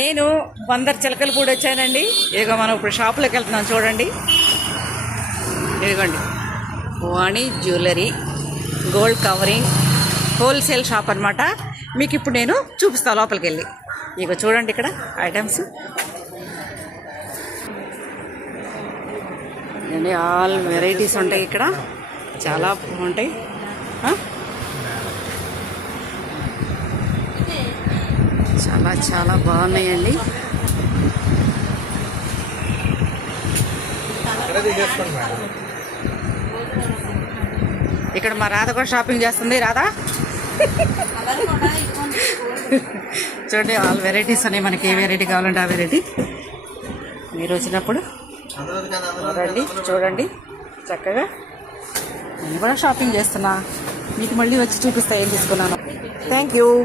నేను బందర్ చిలకలపూడి వచ్చానండి. ఇక మనం ఇప్పుడు షాప్లోకి వెళ్తున్నాం. చూడండి, ఇదిగోండి Vani jewellery gold covering wholesale shop అనమాట. మీకు ఇప్పుడు నేను చూపిస్తాను లోపలికి వెళ్ళి. ఇక చూడండి ఇక్కడ ఐటమ్స్ అండి, ఆల్ వెరైటీస్ ఉంటాయి ఇక్కడ, చాలా బాగుంటాయి. చాలా చాలా బాగున్నాయండి. ఇక్కడ మా రాధ కూడా షాపింగ్ చేస్తుంది. రాధా చూడండి, ఆల్ వెరైటీస్ ఉన్నాయి. మనకి ఏ వెరైటీ కావాలంటే ఆ వెరైటీ మీరు వచ్చినప్పుడు రండి. చూడండి చక్కగా. నేను కూడా షాపింగ్ చేస్తున్నా, మీకు మళ్ళీ వచ్చి చూపిస్తా ఏం తీసుకున్నాను. Thank you.